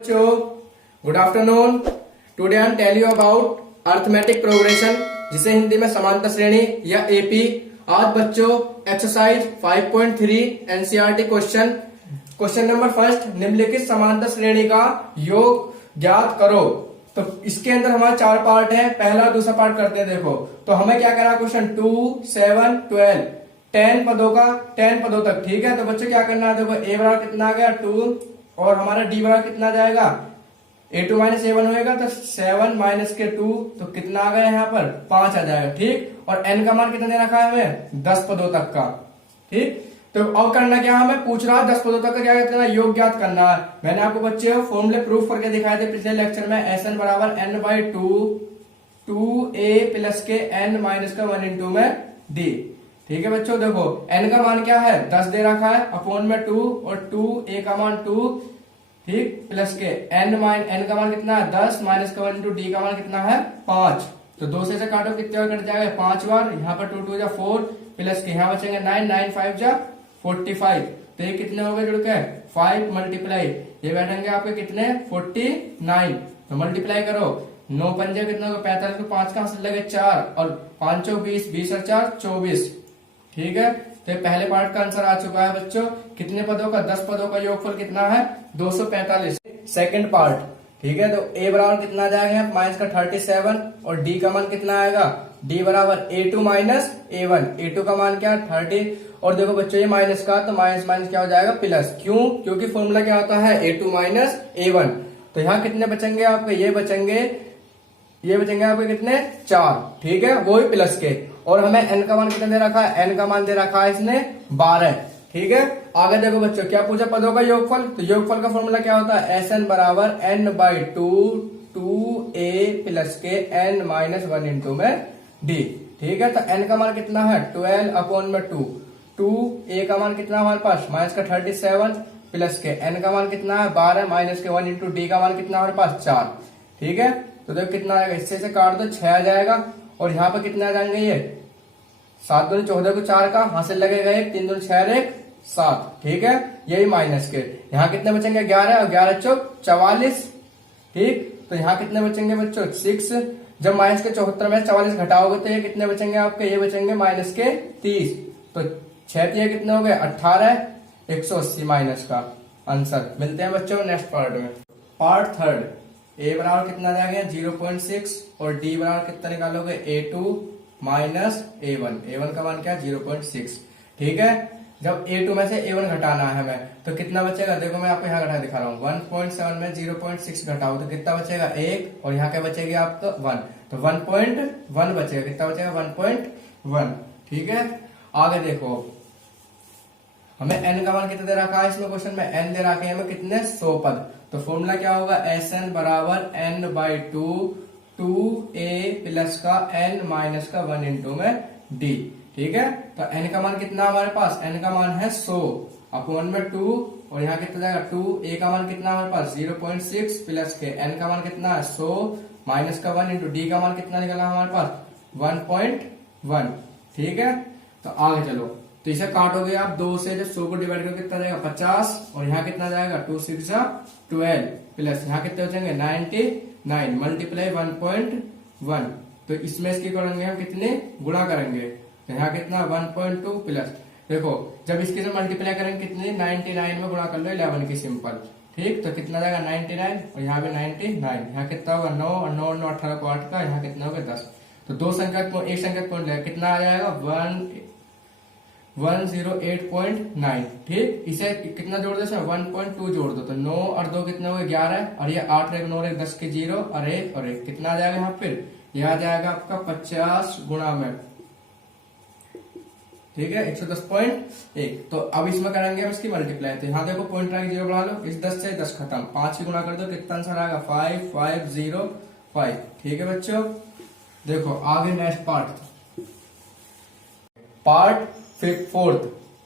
बच्चों good afternoon. Today I am tell you about arithmetic progression, जिसे हिंदी में समांतर श्रेणी या एपी। आज बच्चों exercise 5.3 NCERT question number first, निम्नलिखित समांतर श्रेणी का योग ज्ञात करो। तो इसके अंदर हमारे चार पार्ट है, पहला दूसरा पार्ट करते हैं। देखो तो हमें क्या करा क्वेश्चन 2, 7, 12 10 पदों का 10 पदों तक। ठीक है, तो बच्चों क्या करना है, देखो ए बराबर कितना आ गया 2 और हमारा डी बराबर कितना जाएगा a2 माइनस a1 होएगा, तो 7 माइनस के 2 तो कितना आ गया यहाँ पर 5 आ जाएगा। ठीक, और n का मान कितना दे रखा है हमें 10 पदों तक का। ठीक, तो अब करना क्या, हमें पूछ रहा है 10 पदों तक का क्या करना है, योग ज्ञात करना है। मैंने आपको बच्चे फॉर्मूले प्रूफ करके दिखाए थे पिछले लेक्चर में। एस एन बराबर n बाई 2a प्लस के n माइनस का 1 इंटू में d। ठीक है बच्चों, देखो n का मान क्या है 10 दे रखा है, अपॉन में 2 और 2a का मान 2, ठीक, प्लस के n का मान कितना है 10 माइनस का 1 इंटू डी का मान कितना है 5। तो 2 से काटो कितने बार कट जाएगा 5 बार, यहाँ पर 2 2 जा 4 प्लस के यहाँ बचेंगे 9 9 5 जा 45। तो ये कितने हो गए जुड़ के 5 मल्टीप्लाई, ये बैठेंगे आपके कितने 49। तो मल्टीप्लाई करो 9 पंजे कितना होगा 45, तो 5 का हासिल लगे 4 और 5 चौ 20, 20 और 4 24। ठीक है, तो पहले पार्ट का आंसर आ चुका है बच्चों। कितने पदों का 10 पदों का योगफल कितना है 245। सेकंड पार्ट, ठीक है, तो a बराबर कितना आ जाएगा माइनस का 37 और d का मान कितना आएगा, d बराबर a2 माइनस a1। a2 का मान क्या 30 और देखो बच्चों ये माइनस का, तो माइनस माइनस क्या हो जाएगा प्लस। क्यों, क्योंकि फॉर्मूला क्या होता है a2 माइनस a1। तो यहाँ कितने बचेंगे आपके, ये बचेंगे आपके कितने 4। ठीक है, वो ही प्लस के, और हमें n का मान कितना दे रखा है, n का मान दे रखा है इसने 12। ठीक है, आगे देखो बच्चों क्या पूछा पदों का योगफल। तो योगफल का फॉर्मूला क्या होता है एस एन बराबर n बाई 2a प्लस के n माइनस 1 इंटू में d। ठीक है, तो n का मान कितना है 12 अपॉन में 2a का मान कितना हमारे पास माइनस का 37 प्लस के n का मान कितना है 12 माइनस के 1 इंटू डी का मान कितना हमारे पास 4। ठीक है, तो देखो कितना आएगा, इससे से काट दो 6 आ जाएगा और यहाँ पे कितना आ जाएंगे ये 7 दूनी 14 को 4 का हासिल लगेगा 1, 3 दूनी 6 1 7। ठीक है, यही माइनस के, यहाँ कितने बचेंगे 11 और 11 चौक 44। ठीक, तो यहाँ कितने बचेंगे बच्चों 6। जब माइनस के 74 में 44 घटाओगे तो ये कितने बचेंगे आपके, ये बचेंगे माइनस के 30। तो 6 ये कितने हो गए 18, 180 माइनस का आंसर। मिलते हैं बच्चों नेक्स्ट पार्ट में। पार्ट थर्ड, a बराबर कितना जाएगा 0.6 और d बराबर कितना निकालोगे a2 माइनस a1 का मान क्या है 0.6। ठीक है, जब a2 में से a1 घटाना है हमें, तो कितना बचेगा, देखो मैं आपको यहाँ घटा दिखा रहा हूँ 1.7 में 0.6 घटाओ तो कितना बचेगा 1 और यहाँ क्या बचेगी आपका 1, तो 1.1 बचेगा। कितना बचेगा 1.1। ठीक है, आगे देखो हमें n का मान कितना दे रखा है इसमें क्वेश्चन में, n दे रखे हैं हमें कितने 100 पद। तो फॉर्मूला क्या होगा एस एन बराबर n बाई 2a प्लस का n माइनस का 1 इंटू में d। ठीक है, तो n का मान कितना हमारे पास, n का मान है 100 अपॉन में 2 और यहाँ कितना जाएगा 2a का मान कितना हमारे पास 0.6 प्लस के n का मान कितना है 100 माइनस का 1 इंटू d का मान कितना निकला हमारे पास 1.1। ठीक है, तो आगे चलो, तो इसे काटोगे आप 2 से, जब 100 को डिवाइड करोगे कितना जाएगा 50 और यहाँ कितना जाएगा 2 6 12 प्लस यहाँ कितने बचेंगे 99 मल्टीप्लाई 1.1। तो इसमें इसकी करेंगे हम कितने गुणा करेंगे, तो यहाँ कितना 1.2 प्लस, देखो जब इसके से मल्टीप्लाई करेंगे कितने 99 में गुणा कर लो 11 की सिंपल। ठीक, तो कितना जाएगा 99 और यहाँ पे 99, यहाँ कितना होगा 9 और 9 9 18 को 8 का, यहाँ कितना होगा 10। तो दो संख्या एक संख्या पॉइंट लेगा, कितना आ जाएगा 108.9। ठीक, इसे कितना जोड़ दो 1.2 जोड़ दो, तो 9 और 2 कितने हो गए 11 और ये 8 1 9 1 10 के 0 और 1 और 1 कितना आ जाएगा यहाँ फिर, यह आ जाएगा आपका 50 गुणा में। ठीक है, 110.1। तो अब इसमें करेंगे हम इसकी मल्टीप्लाई, तो यहाँ देखो पॉइंट रख 0 बढ़ा लो, इस 10 से 10 खत्म, 5 की गुणा कर दो, कितना आंसर आएगा 5505। ठीक है बच्चों, देखो आगे नेक्स्ट पार्ट फोर्थ,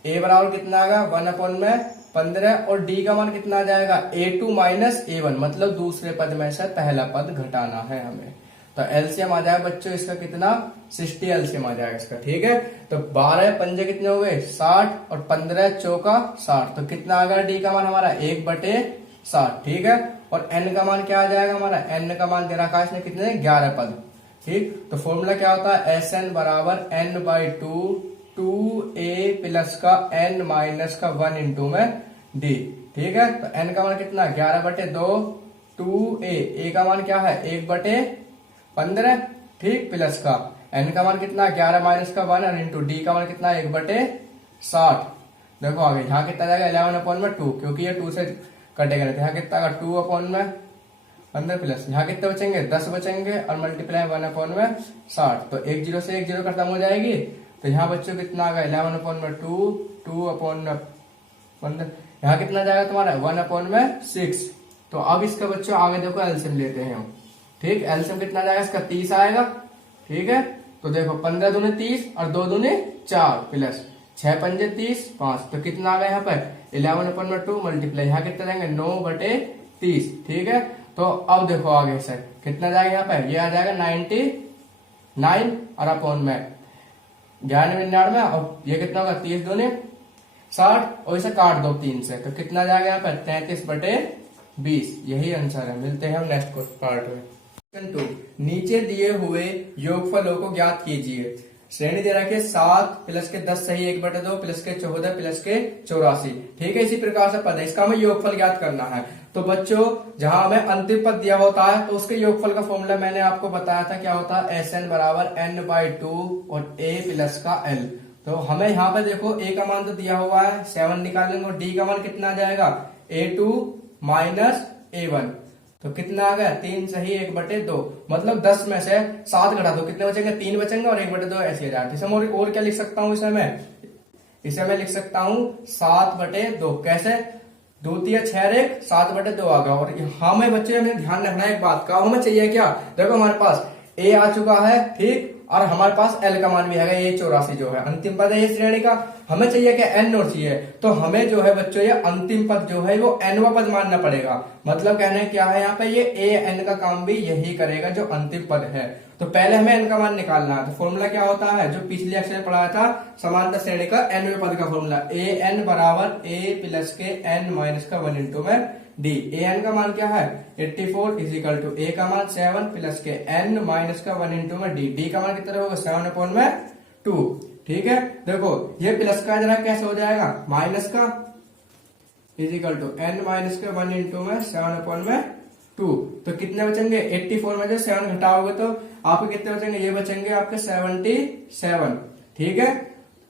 a बराबर कितना आएगा 1 अपॉन में 15 और d का मान कितना आ जाएगा a2 माइनस a1, मतलब दूसरे पद में से पहला पद घटाना है हमें। तो एलसीएम आ जाएगा बच्चों इसका कितना 60 एलसीएम आ जाएगा इसका। ठीक है, तो 12 पंजे कितने हो गए 60 और 15 चौका 60, तो कितना आ गया डी का मान हमारा 1/60। ठीक है, और n का मान क्या आ जाएगा हमारा, n का मान दे रखा है इसने कितने 11 पद। ठीक, तो फॉर्मूला क्या होता है, एस एन बराबर n by two A plus का n माइनस का 1 इंटू में डी। ठीक है, तो n का मान कितना 11/2 2a का मान क्या है 1/15। ठीक, प्लस का n का मान कितना 11 माइनस का 1 और इंटू डी का मान कितना 1/60। देखो आगे यहाँ कितना जाएगा 11/2 क्योंकि ये 2 से कटेगा नहीं, यहाँ कितना आएगा 2/15 प्लस यहाँ कितने बचेंगे 10 बचेंगे और मल्टीप्लाई 1/60। तो 1 0 से 1 0 खत्म हो जाएगी, तो यहाँ बच्चों कितना आ गया 11/2 2/15, यहाँ कितना जाएगा तुम्हारा 1/6। तो अब इसका बच्चों आगे देखो एलसीएम लेते हैं हम। ठीक, एलसीएम कितना जाएगा इसका 30 आएगा। ठीक है, तो देखो 15 दूनी 30 और 2 दूनी 4 प्लस 6 पंजे 30 5, तो कितना आ गया यहाँ पर 11/2 मल्टीप्लाई यहाँ कितना जाएंगे 9/30। ठीक है, तो अब देखो आगे से कितना जाएगा यहाँ पे, ये आ जाएगा 99 और अपॉन में 99 और ये कितना होगा 30 दूनी 60 और इसे काट दो 3 से, तो कितना जाएगा यहाँ पर 33/20। यही आंसर है। मिलते हैं हम नेक्स्ट पार्ट में। क्वेश्चन 2, नीचे दिए हुए योगफलों को ज्ञात कीजिए। श्रेणी दे रखी है 7 प्लस के 10 सही 1/2 प्लस के 14 प्लस के 84। ठीक है, इसी प्रकार से पद है, इसका हमें योगफल ज्ञात करना है। तो बच्चों जहां हमें अंतिम पद दिया होता है तो उसके योगफल का फॉर्मूला मैंने आपको बताया था, क्या होता है एस एन बराबर n/2 और a प्लस का l। तो हमें यहाँ पे देखो a का मान तो दिया हुआ है 7 निकालेंगे और d का मान कितना आ जाएगा a2 माइनस a1, तो कितना आ गया 3 सही 1/2। मतलब 10 में से 7 घटा दो कितने बचेंगे 3 बचेंगे और 1/2 ऐसे आ जाए। इसे और क्या लिख सकता हूँ, इसे मैं लिख सकता हूँ 7/2। कैसे, 2 3 6 1 7/2 आ गया। और हमें बच्चे हमें ध्यान रखना है एक बात का, हमें चाहिए क्या, देखो हमारे पास a आ चुका है। ठीक, और हमारे पास l का मान भी है, ये 84 जो है अंतिम पद है ये श्रेणी का। हमें चाहिए कि n और चाहिए, तो हमें जो है बच्चों ये अंतिम पद जो है वो nवा पद मानना पड़ेगा। मतलब कहने क्या है यहाँ पे, ये a n का काम भी यही करेगा जो अंतिम पद है। तो पहले हमें n का मान निकालना है। तो फॉर्मूला क्या होता है जो पिछले अक्षर में पढ़ाया था समांतर श्रेणी का nवें पद का फॉर्मूला, a n बराबर a प्लस के n माइनस का 1 इंटू में d। a n का मान क्या है 84 इज इक्वल टू a का मान 7 प्लस के n माइनस का 1 इंटू में d का मान कितना होगा 7/2। ठीक है, देखो ये प्लस का जरा कैसे हो जाएगा माइनस का is equal to n minus का 1 इंटू में 7/2। तो कितने बचेंगे 84 में जो 7 घटाओगे तो आपके कितने बचेंगे, ये बचेंगे आपके 77। ठीक है,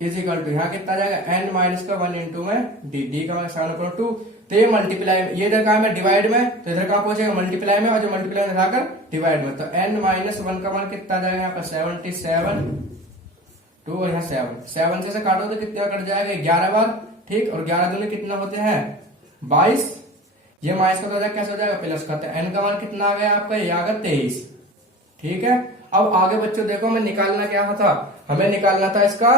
इज इक्वल टू यहाँ कितना जाएगा n माइनस का 1 इंटू में d का मान 7/2। तो ये मल्टीप्लाई ये इधर कहा है डिवाइड में, तो इधर कहाँ पहुंचेगा मल्टीप्लाई में, और जो मल्टीप्लाई में दिखाकर डिवाइड में। तो n माइनस 1 का मान कितना जाएगा यहाँ पर 77 2 और यहाँ 7 से काटो तो कितना कट जाएगा 11 बार। ठीक, और 11 दूनी कितना होते हैं 22। ये माइनस का तो कैसे हो जाएगा प्लस का, तो n का मान कितना आ गया आपका ये आ गया 23। ठीक है, अब आगे बच्चों देखो हमें निकालना क्या था, हमें निकालना था इसका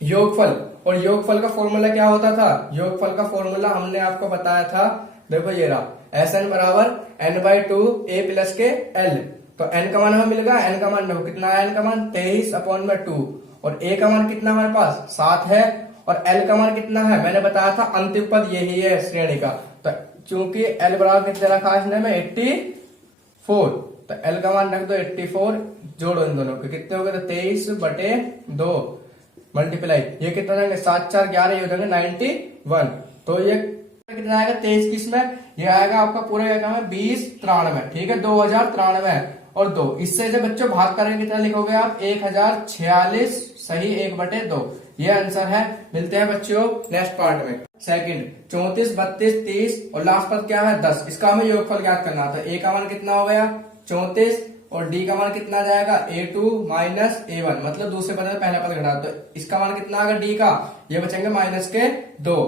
योगफल। और योगफल का फॉर्मूला क्या होता था, योगफल का फॉर्मूला हमने आपको बताया था, देखो ये रहा एस एन बराबर n/2 a प्लस के l। तो n का मान हमें मिल गया, n का मान देखो कितना है, n का मान 23/2 और a का मान कितना हमारे पास 7 है और l का मान कितना है मैंने बताया था अंतिम पद यही है श्रेणी का। तो चूंकि l बराबर कितना रखा है इसने में 84, तो l का मान रख दो 84, जोड़ो इन दोनों के कितने हो गए, तो 23/2 मल्टीप्लाई ये कितना जाएंगे 7 4 11 ये हो जाएंगे 91। तो ये कितना आएगा 23 किस में, ये आएगा आपका पूरा क्या है 2093। ठीक है, 2093 और 2 इससे जब बच्चों भाग करेंगे कितना लिखोगे आप 1046 सही 1/2। ये आंसर है। मिलते हैं बच्चों नेक्स्ट पार्ट में। सेकंड 34 32 30 और लास्ट पद क्या है 10, इसका हमें योगफल ज्ञात करना था। a का मान कितना हो गया 34 और d का मान कितना जाएगा a2 माइनस a1, मतलब दूसरे पद में पहला पद घटा, तो इसका मान कितना आ गया d का, ये बचेंगे माइनस के 2।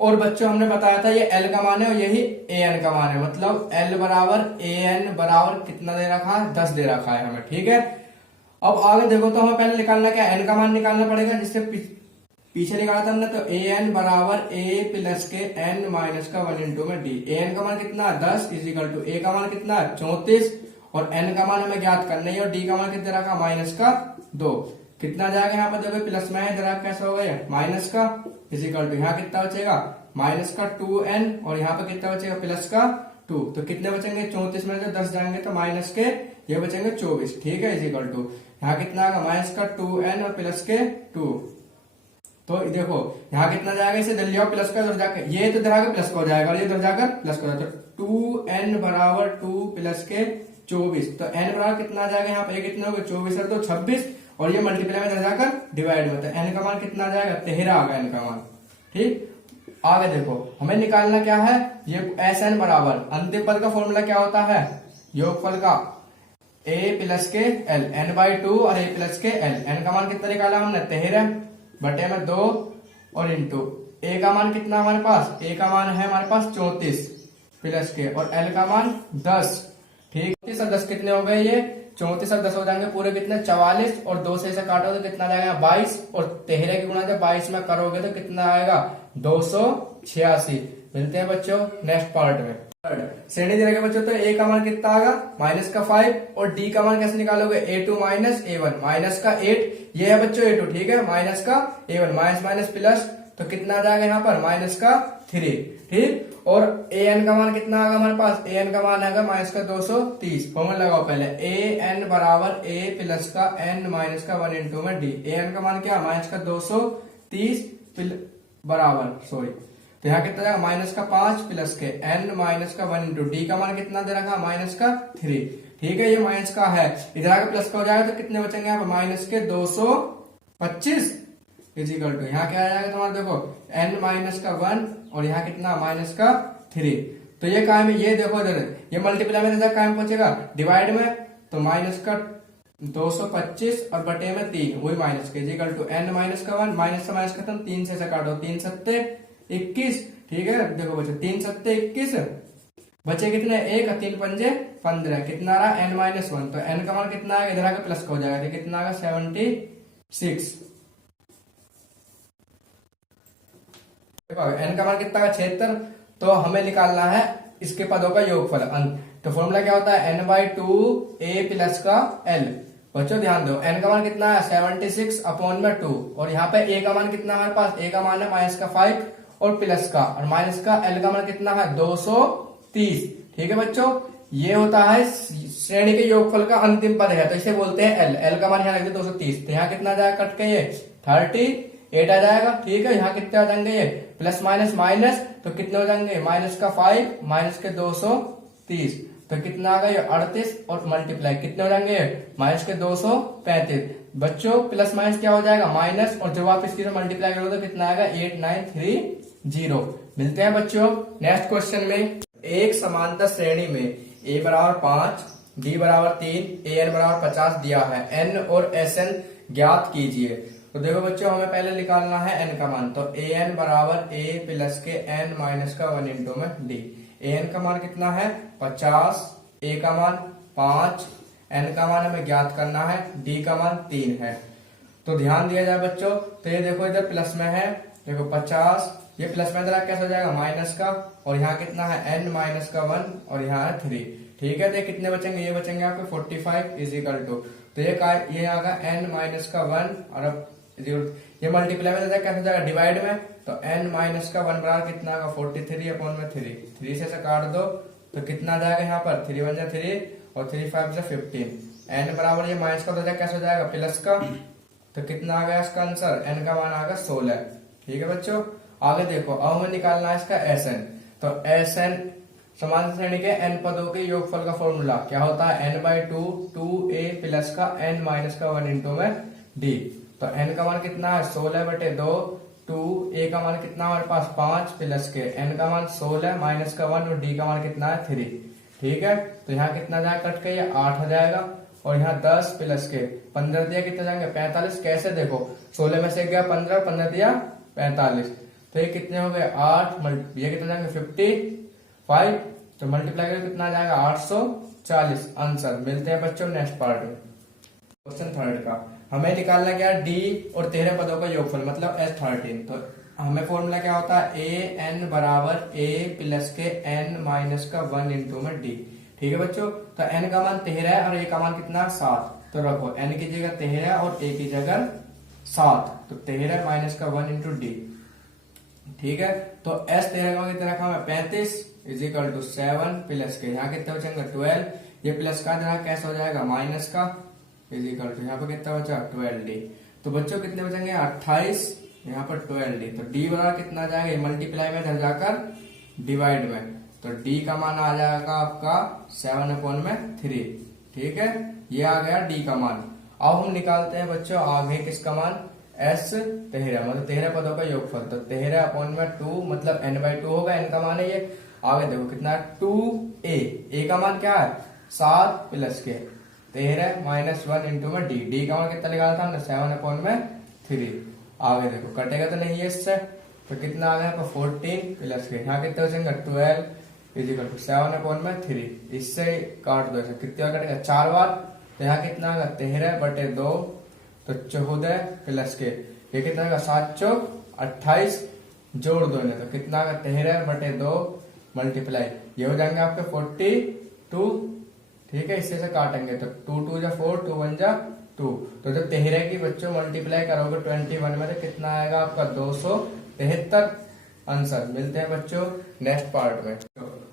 और बच्चों हमने बताया था ये l का मान है और यही an का मान है, मतलब l बराबर an बराबर कितना दे रखा है 10 दे रखा है हमें। ठीक है, अब आगे देखो तो हमें पहले निकालना क्या n का मान निकालना पड़ेगा, जिससे पीछे निकाला था हमने। तो an बराबर a प्लस के n माइनस का 1 इंटू में d। an का मान कितना 10 इज इक्वल टू a का मान कितना 34 और n का मान हमें ज्ञात करना है और d का मान कितना रखा माइनस का 2। कितना जाएगा यहाँ पर देखो प्लस में है जरा कैसे हो गया माइनस का इज इक्वल टू यहाँ कितना बचेगा माइनस का 2n और यहाँ पे कितना बचेगा प्लस का 2। तो कितने बचेंगे, 34 में से 10 जाएंगे तो माइनस के ये बचेंगे 24। ठीक है, इज इक्वल टू यहाँ कितना आएगा माइनस का 2n और प्लस के 2। तो देखो यहाँ कितना जाएगा, इसे जल्दी आओ प्लस का इधर जाकर, ये तो इधर आकर प्लस का हो जाएगा और ये इधर जाकर प्लस का हो जाएगा। तो 2n बराबर 2 प्लस के 24। तो n बराबर कितना आ जाएगा यहाँ पे, कितने हो गए 24 है तो 26 और ये मल्टीप्लाई में इधर जाकर डिवाइड में, तो n का मान कितना आ जाएगा 13 आ गया n का मान। ठीक, आगे देखो हमें निकालना क्या है, ये Sn बराबर अंतिम पद का फॉर्मूला क्या होता है, योगफल का a प्लस के l, n/2 और a प्लस के l। n का मान कितना निकाला हमने 13 बटे में 2 और इंटू a का मान कितना हमारे पास, a का मान है हमारे पास 34 प्लस के और l का मान 10। ठीक, 34 और 10 कितने हो गए, ये 34 और 10 हो जाएंगे पूरे कितने 44 और 2 से इसे काटो तो कितना जाएगा 22 और 13 की गुणा जब 22 में करोगे तो कितना आएगा 286। मिलते हैं बच्चों नेक्स्ट पार्ट में। श्रेणी दे रखे बच्चों, तो a का मान कितना आएगा माइनस का 5 और d का मान कैसे निकालोगे a2 माइनस a1 माइनस का 8, ये है बच्चों a2। ठीक है, माइनस का a1 माइनस माइनस प्लस, तो कितना आ जाएगा यहाँ पर माइनस का 3। ठीक, और an का मान कितना आएगा हमारे पास, an का मान आएगा माइनस का 230। फॉर्मूला लगाओ पहले, an बराबर a प्लस का n माइनस का 1 इंटू में d। an का मान क्या माइनस का 230 बराबर सॉरी, तो यहाँ कितना जाएगा माइनस का 5 प्लस के n माइनस का 1 इंटू डी का मान कितना दे रखा माइनस का 3। ठीक है, ये माइनस का है, इधर आके प्लस का हो जाएगा तो कितने बचेंगे यहाँ पे माइनस के 225 इजिकल टू यहाँ क्या आ जाएगा तुम्हारा देखो n माइनस का 1 और यहाँ कितना माइनस का 3। तो ये कायम है, ये देखो इधर ये मल्टीप्लाई में इधर कायम पहुंचेगा डिवाइड में, तो माइनस का 225 और बटे में 3 वही माइनस के इजिकल टू n माइनस का 1 माइनस से माइनस खत्म 3 से काटो 3 सत्ते 21। ठीक है, देखो बच्चों 3 सत्ते 21 बचे कितने 1 और 3 पंजे 15, कितना रहा n माइनस 1। तो n का मान कितना आएगा इधर आके प्लस का हो जाएगा, तो कितना आएगा 76। n का मान कितना है 76। तो हमें निकालना है इसके पदों का योगफल। तो फॉर्मूला क्या होता है n/2 a प्लस का l। बच्चों ध्यान दो n का मान कितना है 76 अपॉन में 2 और यहाँ पे a का मान कितना हमारे पास, a का मान है माइनस का 5 और प्लस का और माइनस का l का मान कितना है 230। ठीक है बच्चों, ये होता है श्रेणी के योगफल का अंतिम पद है, तो इसे बोलते हैं l का मान यहाँ रख दे 230। तो यहाँ कितना जाएगा कट के ये 38 आ जाएगा। ठीक है, यहाँ कितने आ जाएंगे ये प्लस माइनस माइनस, तो कितने हो जाएंगे माइनस का 5 माइनस के 230, तो कितना आ गया ये 38 और मल्टीप्लाई कितने हो जाएंगे माइनस के 235। बच्चों प्लस माइनस क्या हो जाएगा माइनस, और जब आप इसकी मल्टीप्लाई करोगे तो कितना आएगा 8930। मिलते हैं बच्चों नेक्स्ट क्वेश्चन में। एक समांतर श्रेणी में a बराबर 5 b बराबर 3 an बराबर 50 दिया है, n और sn ज्ञात कीजिए। तो देखो बच्चों हमें पहले निकालना है n का मान, तो an बराबर a प्लस के n माइनस का 1 इंटू में d। an का मान कितना है 50, a का मान 5, n का मान हमें ज्ञात करना है, d का मान 3 है। तो ध्यान दिया जाए बच्चों, तो ये देखो इधर प्लस में है, देखो 50, ये प्लस में इधर कैसे हो जाएगा माइनस का, और यहाँ कितना है n माइनस का 1 और यहाँ है 3। ठीक है, तो ये कितने बचेंगे, ये बचेंगे आपके 45 इजिकल टू, तो ये आगा n माइनस का 1 और अब ये मल्टीप्लाई में कैसे हो जाएगा डिवाइड में, तो n माइनस का 1 बराबर कितना आएगा 43 अपॉन में 3 से काट दो तो कितना आ जाएगा यहाँ पर 3 1 3 और 3 5 15। n बराबर ये माइनस का कैसे हो जाएगा प्लस का, तो कितना आ गया इसका आंसर n का मान आ गया 16। ठीक है बच्चों, आगे देखो अब हमें निकालना है इसका Sn। तो Sn समांतर श्रेणी के n पदों के योगफल का फॉर्मूला क्या होता है n/2 2a प्लस का n माइनस का 1 इंटू में d। तो n का मान कितना है 16 बटे 2, 2a का मान कितना हमारे पास 5 प्लस के n का मान 16 माइनस का 1 और d का मान कितना है 3। ठीक है, तो यहाँ कितना जाएगा कट के ये 8 हो जाएगा और यहाँ 10 प्लस के 15 दिया कितना जाएंगे 45। कैसे देखो 16 में से गया 15, 15 दिया 45, तो ये कितने हो गए 8, ये कितना जाएंगे 55, तो मल्टीप्लाई करके कितना जाएगा 840 आंसर। मिलते हैं बच्चों नेक्स्ट पार्ट में। क्वेश्चन थर्ड का हमें निकालना क्या डी और 13 पदों का योगफल मतलब S13। तो हमें फॉर्मूला क्या होता है an बराबर a प्लस के n माइनस का 1 इंटू में d। ठीक है बच्चों, तो n का मान 13 है और a का मान कितना 7, तो रखो n की जगह 13 और a की जगह 7, तो 13 माइनस का 1 इंटू d। ठीक है, तो S13 का कितना रखा हमें 35 इज इक्वल टू 7 प्लस के, यहाँ कितना बचेंगे 12, ये प्लस का जरा कैसे हो जाएगा माइनस का, इज इक्वल टू यहाँ पर कितना बचा 12d। तो बच्चों कितने बचेंगे 28, यहाँ पर 12d। तो d बराबर कितना जाएगा, मल्टीप्लाई में इधर जाकर डिवाइड में, तो d का मान आ जाएगा आपका 7/3। ठीक है, ये आ गया d का मान। अब हम निकालते हैं बच्चों आगे किसका मान, s 13 मतलब 13 पदों का योगफल। तो 13/2 मतलब n/2 होगा, n का मान है ये। आगे देखो कितना है 2a, a का मान क्या है 7 प्लस के 13 माइनस 1 इंटू में d का मान कितना निकाला था हमने 7/3। आगे देखो कटेगा तो नहीं है इससे, तो कितना आ गया आपका 14 प्लस के, यहाँ कितने बचेंगे 12 इज इक्वल टू 7/3। इससे काट दो, ऐसा कितने बार कटेगा 4 बार, तो यहाँ कितना आएगा 13/2, तो 14 प्लस के ये कितना आएगा 7 चौक 28, जोड़ दो इन्हें तो कितना आएगा 13/2 मल्टीप्लाई, ये हो जाएंगे आपके 42। ठीक है, इससे से काटेंगे तो 2 2 जा 4, 2 1 जा 2। तो जब 13 की बच्चों मल्टीप्लाई करोगे 21 में तो कितना आएगा आपका 273 आंसर। मिलते हैं बच्चों नेक्स्ट पार्ट में।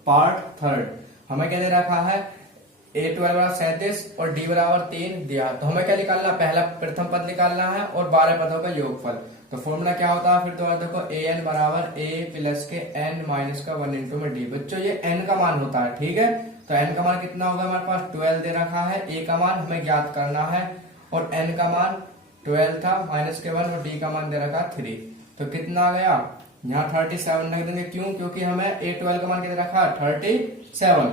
पार्ट थर्ड हमें क्या दे रखा है, a12 बराबर 37 और d बराबर 3 दिया, तो हमें क्या निकालना, पहला प्रथम पद निकालना है और 12 पदों का योगफल। तो फॉर्मूला क्या होता है फिर दोबारा देखो, an बराबर a प्लस के n माइनस का 1 इंटू में d। बच्चों ये n का मान होता है, ठीक है, तो n का मान कितना होगा, हमारे पास 12 दे रखा है, a का मान हमें ज्ञात करना है और n का मान 12 था माइनस के 1 और d का मान दे रखा है 3। तो कितना आ गया, यहाँ 37 रख देंगे, क्यों, क्योंकि हमें a12 का मान कितना रखा 37।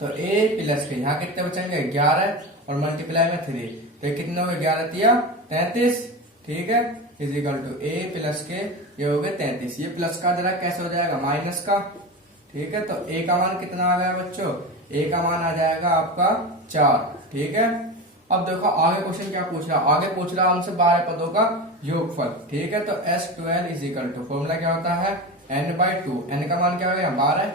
तो a प्लस के यहाँ कितने बचेंगे 11 और मल्टीप्लाई में 3, तो कितने हो गए 11 तिया 33। ठीक है, is equal to a plus के ये हो गए 33, ये प्लस का जरा कैसे हो जाएगा माइनस का। ठीक है, तो a का मान कितना आ गया बच्चों, a का मान आ जाएगा आपका 4। ठीक है, अब देखो आगे क्वेश्चन क्या पूछ रहा, आगे पूछ रहा हमसे 12 पदों का योगफल। ठीक है, तो s12 is equal to formula क्या होता है n/2, n का मान क्या हो गया 12,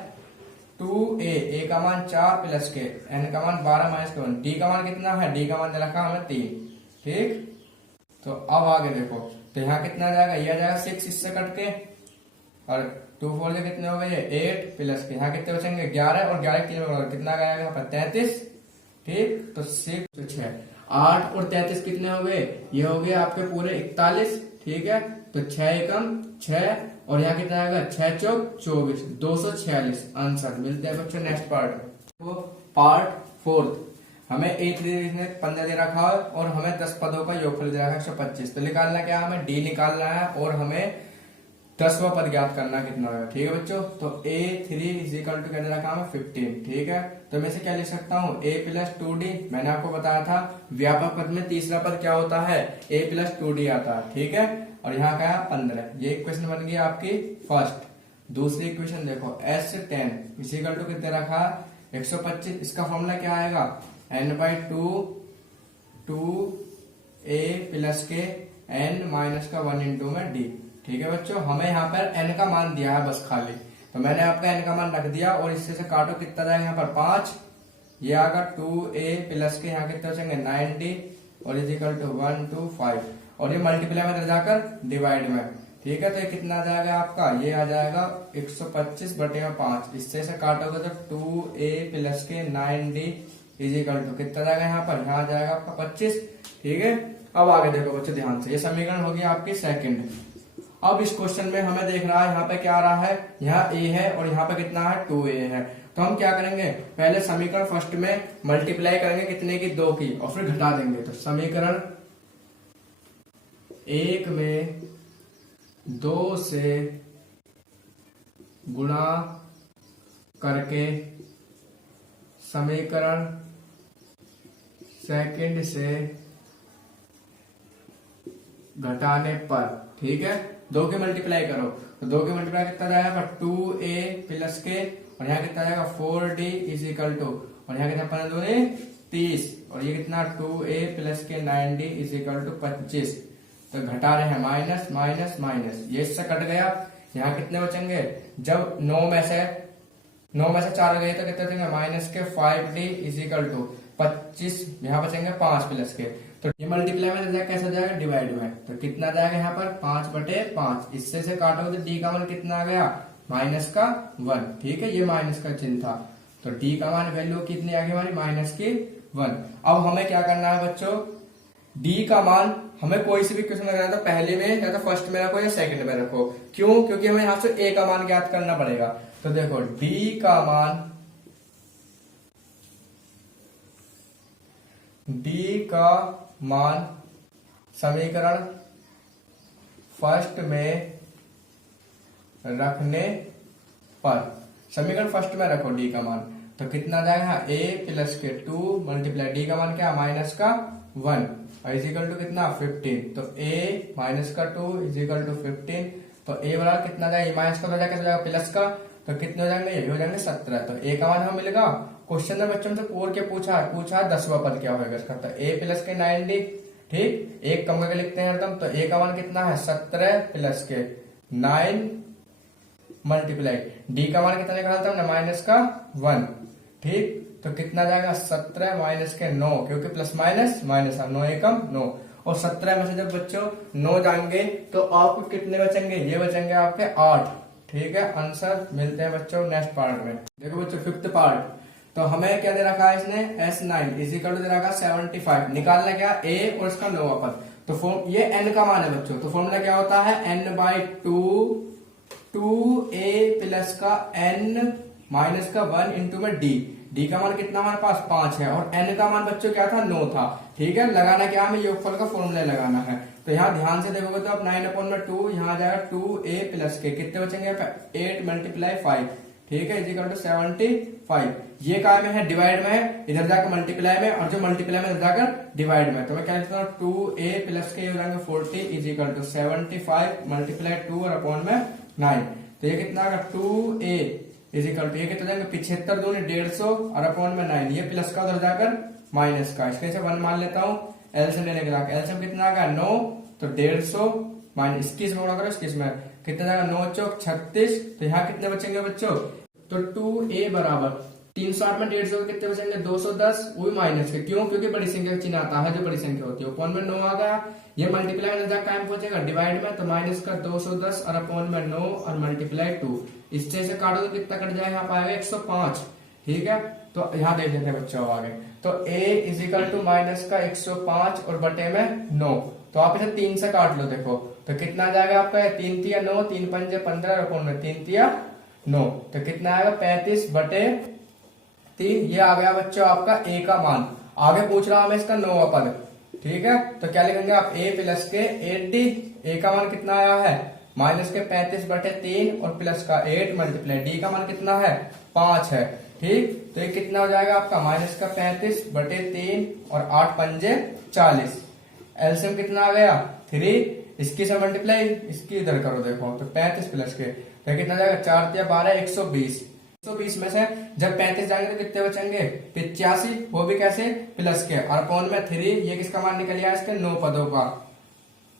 2a, a का मान 4 प्लस के n का मान 12 माइनस के 1, d का मान कितना है, d का मान दे रखा हमें 3। ठीक, तो अब आगे देखो, तो यहाँ कितना जाएगा, ये आ जाएगा 6 इससे कट के, और 2 4 से कितने हो गए 8 प्लस के यहाँ कितने बचेंगे 11 और 11 कितना गया यहाँ पर 33। ठीक, तो 6 तो 6 8 और 33 कितने हो गए, ये हो गए आपके पूरे 41। ठीक है, तो 6 एकम 6 और यहाँ कितना आएगा 6 चौक 24, 246 आंसर। मिलते हैं बच्चों नेक्स्ट पार्ट में। तो पार्ट फोर्थ हमें A3 ने 15 दे रखा है और हमें 10 पदों का योगफल दे रखा है 125। तो निकालना क्या है, हमें D निकालना है और हमें 10वां पद ज्ञात करना कितना होगा। ठीक है बच्चों, तो A3 इज इक्वल टू क्या दे रखा है 15। ठीक है, तो मैं से क्या लिख सकता हूँ a प्लस 2d, मैंने आपको बताया था व्यापक पद में तीसरा पद क्या होता है a प्लस 2d आता है। ठीक है, और यहाँ का 15, ये इक्वेशन बन गई आपकी फर्स्ट। दूसरी इक्वेशन देखो s10 इज इक्वल टू कितने रखा 125, इसका फॉर्मूला क्या आएगा n/2 2a प्लस के n माइनस का 1 इंटू में d। ठीक है बच्चों, हमें यहाँ पर n का मान दिया है बस खाली, तो मैंने आपका n का मान रख दिया और इससे से काटो कितना जाएगा यहाँ पर 5, ये आएगा 2a प्लस के यहाँ कितने बचेंगे 9d और इज इक्वल टू 1 2 5 और ये मल्टीप्लाई में जाकर डिवाइड में। ठीक है, तो ये कितना आ जाएगा आपका, ये आ जाएगा 125/5, इससे से काटोगे तो 2a प्लस के 9d इज इक्वल टू कितना जाएगा यहाँ पर, यहाँ आ जाएगा आपका 25। ठीक है, अब आगे देखो बच्चों ध्यान से, ये समीकरण होगी आपकी सेकंड। अब इस क्वेश्चन में हमें देख रहा है यहाँ पे क्या आ रहा है, यहाँ a है और यहाँ पे कितना है 2a है। तो हम क्या करेंगे, पहले समीकरण फर्स्ट में मल्टीप्लाई करेंगे कितने की 2 की और फिर घटा देंगे। तो समीकरण 1 में 2 से गुणा करके समीकरण सेकंड से घटाने पर, ठीक है 2 के मल्टीप्लाई करो तो 2 के मल्टीप्लाई कितना जाएगा 2a प्लस के और यहाँ कितना जाएगा 4d इज इक्वल टू और यहाँ कितना 15 दूनी 30 और ये कितना 2a प्लस के 9d इज इक्वल टू 25। तो घटा रहे हैं माइनस माइनस माइनस, ये इससे कट गया। यहाँ कितने बचेंगे, जब 9 में से 4 गए तो कितने बचेंगे माइनस के 5d इज इक्वल टू 25, यहाँ बचेंगे 5 प्लस के। तो ये मल्टीप्लाई में जाएगा कैसे हो जाएगा डिवाइड में, तो कितना जाएगा यहाँ पर 5/5, इससे से काटोगे तो d का मान कितना आ गया माइनस का 1, ठीक है, ये माइनस का चिन्ह था। तो डी का मान वैल्यू कितनी आ गई हमारी, माइनस की 1। अब हमें क्या करना है बच्चों, डी का मान हमें कोई सी भी क्वेश्चन लगाना तो पहले में या तो फर्स्ट में रखो या सेकंड में रखो। क्यों? क्योंकि हमें यहां से ए का मान ज्ञात करना पड़ेगा। तो देखो डी का मान समीकरण फर्स्ट में रखने पर, समीकरण फर्स्ट में रखो डी का मान, तो कितना आ जाएगा, ए प्लस के 2 मल्टीप्लाई डी का मान क्या, माइनस का 1 इजिकल टू कितना 15। तो ए माइनस का 2 इजिकल टू 15। तो ए बराबर कितना जाएगा, माइनस का हो जाएगा प्लस का, तो कितने हो जाएंगे, ये भी हो जाएंगे 17। तो ए का मान हमें मिलेगा, क्वेश्चन में बच्चों से पूर के पूछा है 10वां पद क्या होगा इसका, तो ए प्लस के 9d, ठीक, एक कम करके लिखते हैं हरदम। तो ए का मान कितना है, 17 प्लस के 9 मल्टीप्लाई डी का मान कितना निकालता हमने, माइनस का 1, ठीक। तो कितना जाएगा, 17 माइनस के 9, क्योंकि प्लस माइनस माइनस 9 एकम 9, और 17 में से जब बच्चों 9 जाएंगे तो आपको कितने बचेंगे, ये बचेंगे आपके 8, ठीक है। आंसर मिलते हैं बच्चों नेक्स्ट पार्ट में। देखो बच्चों फिफ्थ पार्ट, तो हमें क्या दे रखा है इसने, S9 इजिकल टू दे रखा 75, निकालना क्या, ए और इसका 9वां पद। तो फॉर्म ये n का मान है बच्चों, तो फॉर्मूला क्या होता है, n/2 2a प्लस का n माइनस का 1 इंटू में डी का मान कितना हमारे पास 5 है, और n का मान बच्चों क्या था, 9 था, ठीक है। लगाना क्या, हमें योगफल का फॉर्मूला लगाना है। तो यहाँ ध्यान से देखोगे तो अब 9/2 यहाँ आ जाएगा 2a प्लस के, कितने बचेंगे 8 मल्टीप्लाई 5, ठीक है, इजिकल टू 75। ये काय में है, डिवाइड में है, इधर जाकर मल्टीप्लाई में, और जो मल्टीप्लाई में इधर जाकर डिवाइड में। तो मैं क्या लिखता हूँ, 2a प्लस के हो जाएंगे 40 इजिकल टू 75 मल्टीप्लाई 2 और अपॉन में 9। तो ये कितना आएगा, 2a इजिकल टू ये कितना जाएंगे 75 दूनी 150 और अपॉन में 9, ये प्लस का उधर जाकर माइनस का, इसके से 1 मान लेता हूँ, एलसीएम लेने के लिए एलसीएम कितना आ गया 9, तो 150 माइनस 21 में गुणा करो, 21 में कितना जाएगा 9 चौक 36। तो यहाँ कितने बचेंगे बच्चों, तो 2a बराबर 360 में 150 कितने बचेंगे 210, वो भी माइनस के, क्यों, क्योंकि बड़ी संख्या का चिन्ह आता है, जो बड़ी संख्या होती है। अपॉन में 9 आ गया, ये मल्टीप्लाई में जाकर कायम पहुंचेगा डिवाइड में, तो माइनस का 210 और अपॉन में 9 और मल्टीप्लाई 2, इससे से काटो तो कितना कट जाएगा, यहाँ पाएगा 105, ठीक है। तो यहाँ देख लेते हैं बच्चों आगे, तो a इजिकल टू माइनस का 105 और बटे में 9, तो आप इसे 3 से काट लो, देखो तो कितना जाएगा आपका, 3 तिया 9, 3 पंजे 15 और अपॉन में 3 तिया 9, तो कितना आएगा 35 बटे 3। ये आ गया बच्चों आपका a का मान। आगे पूछ रहा हमें इसका 9वां पद, ठीक है। तो क्या लिखेंगे आप, a प्लस के 8d, a का मान कितना आया है, माइनस के 35 बटे 3 और प्लस का 8 मल्टीप्लाई डी का मान कितना है 5 है, ठीक। तो ये कितना हो जाएगा आपका, माइनस का 35 बटे 3 और 8 पंजे 40, एलसीएम कितना आ गया 3, इसकी से मल्टीप्लाई इसकी इधर करो, देखो तो 35 प्लस के, तो कितना जाएगा 4 तिया 12 120 में से जब 35 जाएंगे तो कितने बचेंगे 85, वो भी कैसे प्लस के, और अपॉन में 3, ये किसका मान निकल गया इसके 9 पदों का,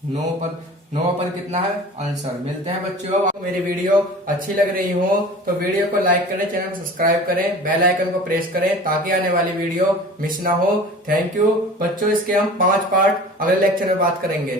9 पद कितना है आंसर। मिलते हैं बच्चों, मेरी वीडियो अच्छी लग रही हो तो वीडियो को लाइक करें, चैनल को सब्सक्राइब करें, बेल आइकन को प्रेस करें ताकि आने वाली वीडियो मिस ना हो। थैंक यू बच्चों, इसके हम 5 पार्ट अगले लेक्चर में बात करेंगे।